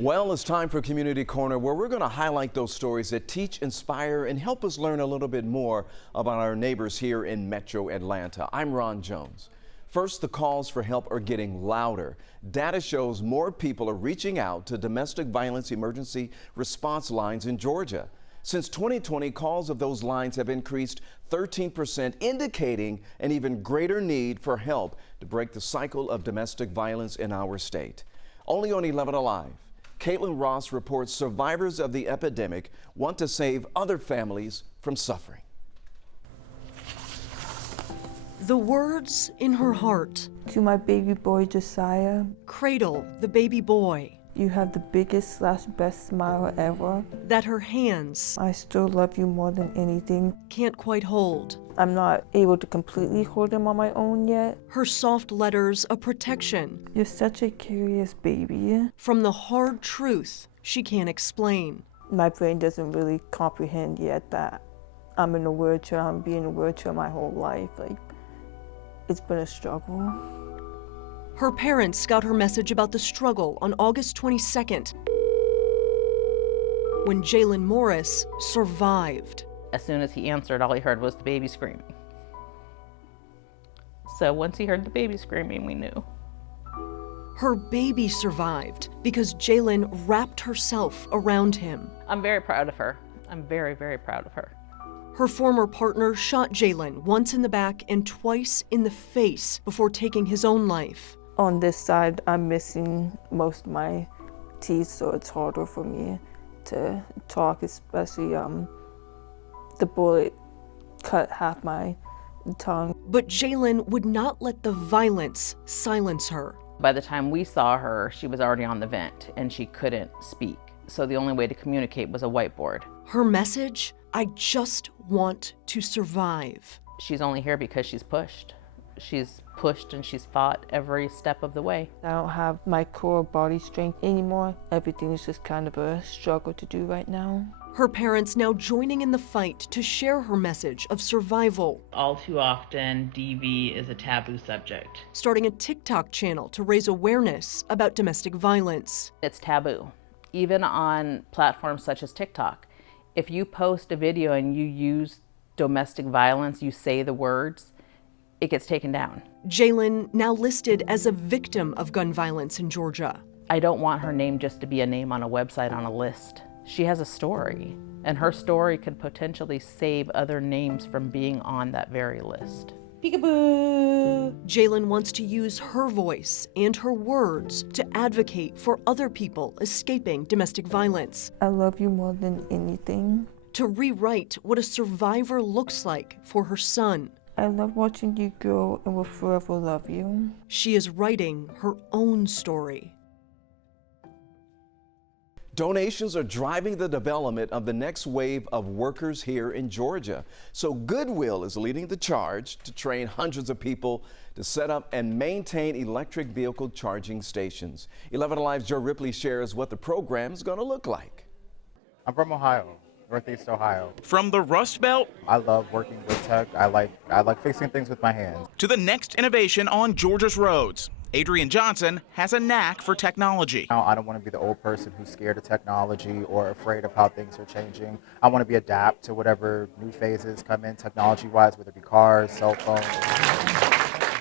Well, it's time for Community Corner, where we're going to highlight those stories that teach, inspire, and help us learn a little bit more about our neighbors here in Metro Atlanta. I'm Ron Jones. First, the calls for help are getting louder. Data shows more people are reaching out to domestic violence emergency response lines in Georgia. Since 2020, calls of those lines have increased 13%, indicating an even greater need for help to break the cycle of domestic violence in our state. Only on 11 Alive, Caitlin Ross reports survivors of the epidemic want to save other families from suffering. The words in her heart. To my baby boy, Josiah. Cradle the baby boy. You have the biggest / best smile ever. That her hands. I still love you more than anything. Can't quite hold. I'm not able to completely hold him on my own yet. Her soft letters a protection. You're such a curious baby. From the hard truth she can't explain. My brain doesn't really comprehend yet that I'm in a wheelchair. I'm being in a wheelchair my whole life. It's been a struggle. Her parents got her message about the struggle on August 22nd, when Jalen Morris survived. As soon as he answered, all he heard was the baby screaming. So once he heard the baby screaming, we knew. Her baby survived because Jalen wrapped herself around him. I'm very proud of her. I'm very, very proud of her. Her former partner shot Jalen once in the back and twice in the face before taking his own life. On this side, I'm missing most of my teeth, so it's harder for me to talk, especially the bullet cut half my tongue. But Jalen would not let the violence silence her. By the time we saw her, she was already on the vent and she couldn't speak. So the only way to communicate was a whiteboard. Her message, I just want to survive. She's only here because she's pushed. She's pushed and she's fought every step of the way. I don't have my core body strength anymore. Everything is just kind of a struggle to do right now. Her parents now joining in the fight to share her message of survival. All too often, DV is a taboo subject. Starting a TikTok channel to raise awareness about domestic violence. It's taboo, even on platforms such as TikTok. If you post a video and you use domestic violence, you say the words, it gets taken down. Jalen now listed as a victim of gun violence in Georgia. I don't want her name just to be a name on a website on a list. She has a story, and her story could potentially save other names from being on that very list. Peekaboo! Jalen wants to use her voice and her words to advocate for other people escaping domestic violence. I love you more than anything. To rewrite what a survivor looks like for her son. I love watching you grow and will forever love you. She is writing her own story. Donations are driving the development of the next wave of workers here in Georgia. So Goodwill is leading the charge to train hundreds of people to set up and maintain electric vehicle charging stations. 11 Alive's Joe Ripley shares what the program is going to look like. I'm from Ohio. Northeast Ohio. From the Rust Belt, I love working with tech. I like fixing things with my hands. To the next innovation on Georgia's roads, Adrian Johnson has a knack for technology. Now, I don't want to be the old person who's scared of technology or afraid of how things are changing. I want to be adapt to whatever new phases come in technology-wise, whether it be cars, cell phones.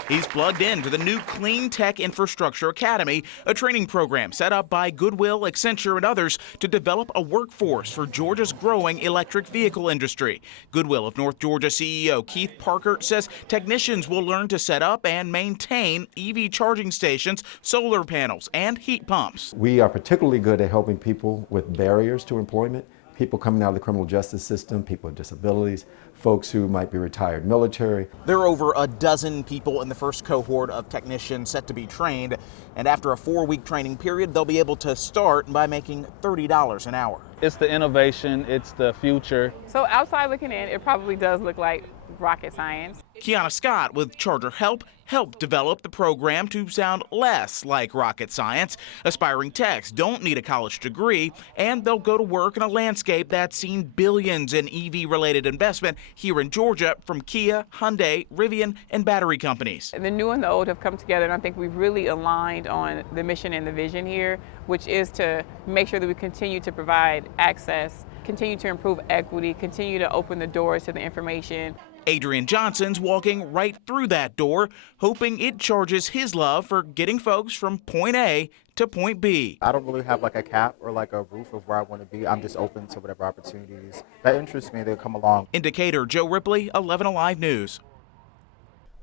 He's plugged into the new Clean Tech Infrastructure Academy, a training program set up by Goodwill, Accenture, and others to develop a workforce for Georgia's growing electric vehicle industry. Goodwill of North Georgia CEO Keith Parker says technicians will learn to set up and maintain EV charging stations, solar panels, and heat pumps. We are particularly good at helping people with barriers to employment, people coming out of the criminal justice system, people with disabilities, folks who might be retired military. There are over a dozen people in the first cohort of technicians set to be trained, and after a 4-week training period, they'll be able to start by making $30 an hour. It's the innovation, it's the future. So outside looking in, it probably does look like rocket science. Kiana Scott with Charter Help helped develop the program to sound less like rocket science. Aspiring techs don't need a college degree, and they'll go to work in a landscape that's seen billions in EV-related investment here in Georgia from Kia, Hyundai, Rivian, and battery companies. The new and the old have come together, and I think we've really aligned on the mission and the vision here, which is to make sure that we continue to provide access, continue to improve equity, continue to open the doors to the information. Adrian Johnson's walking right through that door, hoping it charges his love for getting folks from point A to point B. I don't really have like a cap or like a roof of where I want to be. I'm just open to whatever opportunities that interest me, they'll come along. Indicator Joe Ripley, 11 Alive News.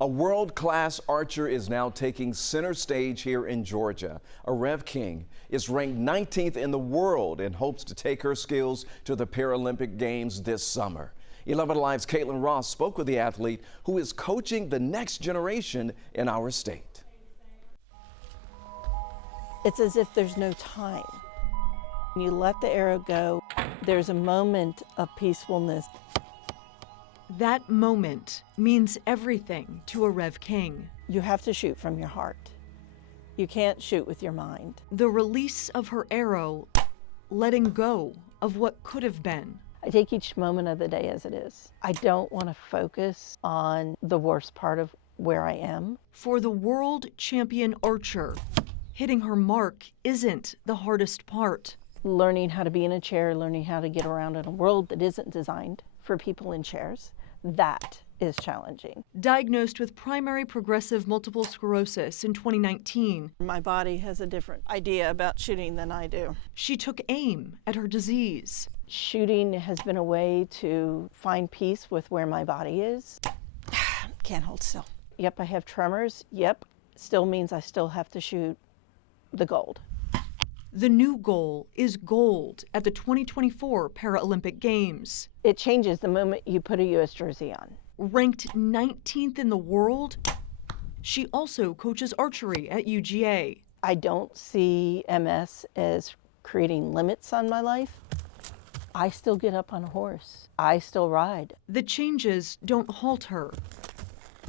A world-class archer is now taking center stage here in Georgia. Rev King is ranked 19th in the world and hopes to take her skills to the Paralympic Games this summer. 11 Alive's Caitlin Ross spoke with the athlete who is coaching the next generation in our state. It's as if there's no time. When you let the arrow go, there's a moment of peacefulness. That moment means everything to a Rev King. You have to shoot from your heart. You can't shoot with your mind. The release of her arrow, letting go of what could have been. I take each moment of the day as it is. I don't want to focus on the worst part of where I am. For the world champion archer, hitting her mark isn't the hardest part. Learning how to be in a chair, learning how to get around in a world that isn't designed for people in chairs, that is challenging. Diagnosed with primary progressive multiple sclerosis in 2019, My body has a different idea about shooting than I do. she took aim at her disease. Shooting has been a way to find peace with where my body is. Can't hold still. Yep, I have tremors. Yep, still means I still have to shoot the gold. The new goal is gold at the 2024 Paralympic Games. It changes the moment you put a U.S. jersey on. Ranked 19th in the world, she also coaches archery at UGA. I don't see MS as creating limits on my life. I still get up on a horse. I still ride. The changes don't halt her.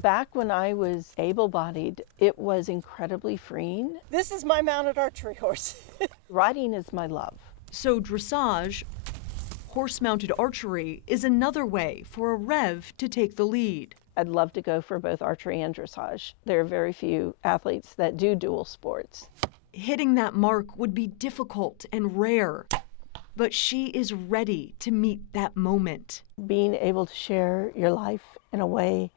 Back when I was able-bodied, it was incredibly freeing. This is my mounted archery horse. Riding is my love. So dressage, horse-mounted archery, is another way for a Rev to take the lead. I'd love to go for both archery and dressage. There are very few athletes that do dual sports. Hitting that mark would be difficult and rare, but she is ready to meet that moment. Being able to share your life in a way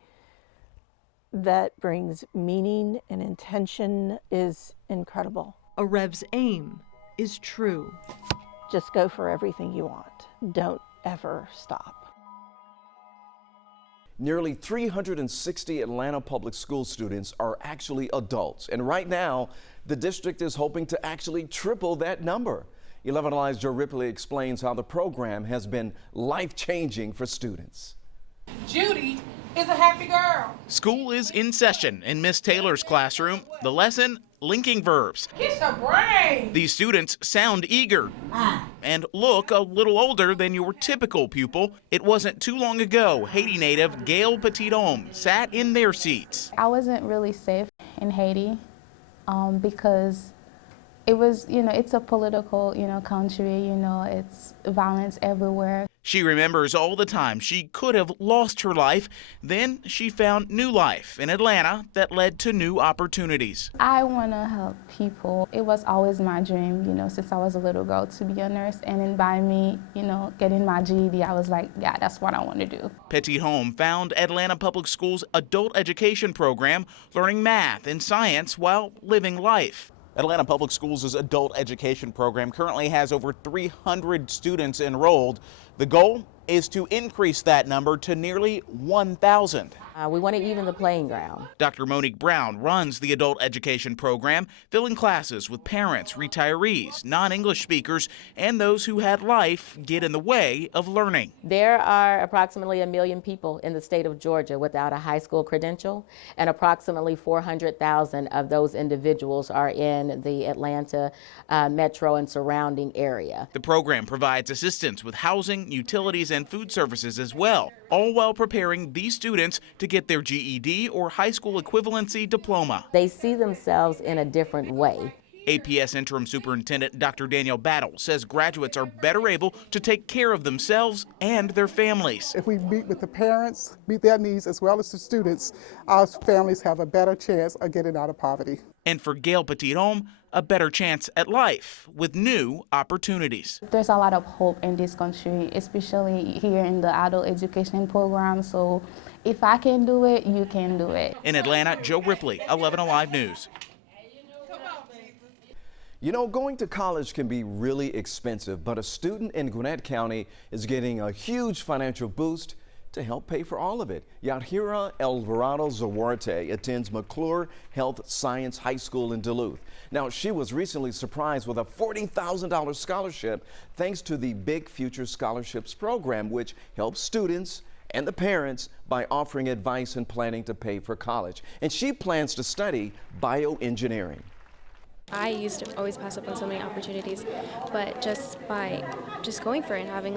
that brings meaning and intention is incredible. A Rev's aim is true. Just go for everything you want. Don't ever stop. Nearly 360 Atlanta public school students are actually adults, and right now, the district is hoping to actually triple that number. 11 Alive's Joe Ripley explains how the program has been life-changing for students. Judy is a happy girl. School is in session in Miss Taylor's classroom. The lesson, linking verbs. Kiss the brain. These students sound eager and look a little older than your typical pupil. It wasn't too long ago Haiti native Gail Petithomme sat in their seats. I wasn't really safe in Haiti because it was, it's a political, country, it's violence everywhere. She remembers all the time she could have lost her life. Then she found new life in Atlanta that led to new opportunities. I want to help people. It was always my dream, since I was a little girl to be a nurse. And then by me, getting my GED, I was like, yeah, that's what I want to do. Petithomme found Atlanta Public Schools' adult education program, learning math and science while living life. Atlanta Public Schools' adult education program currently has over 300 students enrolled. The goal is to increase that number to nearly 1,000. We want to even the playing ground. Dr. Monique Brown runs the adult education program, filling classes with parents, retirees, non-English speakers, and those who had life get in the way of learning. There are approximately 1 million people in the state of Georgia without a high school credential, and approximately 400,000 of those individuals are in the Atlanta metro and surrounding area. The program provides assistance with housing, utilities, and food services as well, all while preparing these students to get their GED or high school equivalency diploma. They see themselves in a different way. APS Interim Superintendent Dr. Daniel Battle says graduates are better able to take care of themselves and their families. If we meet with the parents, meet their needs as well as the students, our families have a better chance of getting out of poverty. And for Gail Petithomme, a better chance at life with new opportunities. There's a lot of hope in this country, especially here in the adult education program. So if I can do it, you can do it. In Atlanta, Joe Ripley, 11 Alive News. You know, going to college can be really expensive, but a student in Gwinnett County is getting a huge financial boost to help pay for all of it. Yadhira Alvarado Zawarte attends McClure Health Science High School in Duluth. Now, she was recently surprised with a $40,000 scholarship thanks to the Big Future Scholarships program, which helps students and the parents by offering advice and planning to pay for college. And she plans to study bioengineering. I used to always pass up on so many opportunities, but just by going for it and having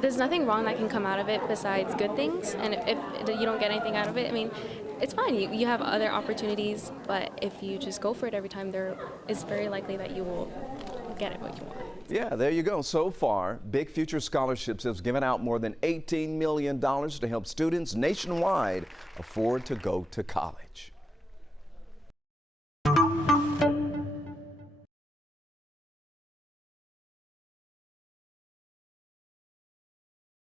there's nothing wrong that can come out of it besides good things. And if you don't get anything out of it, it's fine. You have other opportunities, but if you just go for it every time, there is very likely that you will get what you want. Yeah, there you go. So far, Big Future Scholarships has given out more than $18 million to help students nationwide afford to go to college.